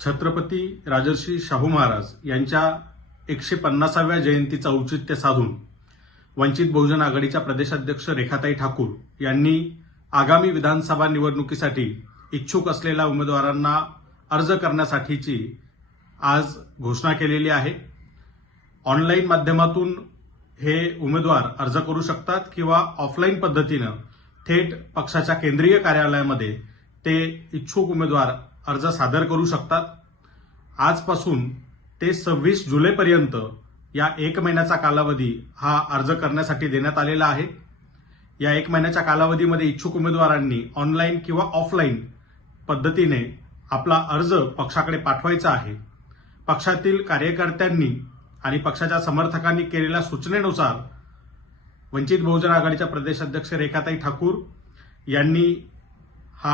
छत्रपती राजर्षी शाहू महाराज यांच्या 150व्या जयंतीचं औचित्य साधून वंचित बहुजन आघाडीच्या प्रदेशाध्यक्ष रेखाताई ठाकूर यांनी आगामी विधानसभा निवडणुकीसाठी इच्छुक असलेल्या उमेदवारांना अर्ज करण्यासाठीची आज घोषणा केलेली आहे। ऑनलाईन माध्यमातून हे उमेदवार अर्ज करू शकतात किंवा ऑफलाईन पद्धतीनं थेट पक्षाच्या केंद्रीय कार्यालयामध्ये ते इच्छुक उमेदवार अर्ज सादर करू शकतात। आजपासून ते 26 जुलैपर्यंत या 1 महिन्याचा कालावधी हा अर्ज करण्यासाठी देण्यात आलेला आहे। या 1 महिन्याच्या कालावधीमध्ये इच्छुक उमेदवारांनी ऑनलाईन किंवा ऑफलाईन पद्धतीने आपला अर्ज पक्षाकडे पाठवायचा आहे। पक्षातील कार्यकर्त्यांनी आणि पक्षाच्या समर्थकांनी केलेल्या सूचनेनुसार वंचित बहुजन आघाडीच्या प्रदेशाध्यक्ष रेखाताई ठाकूर यांनी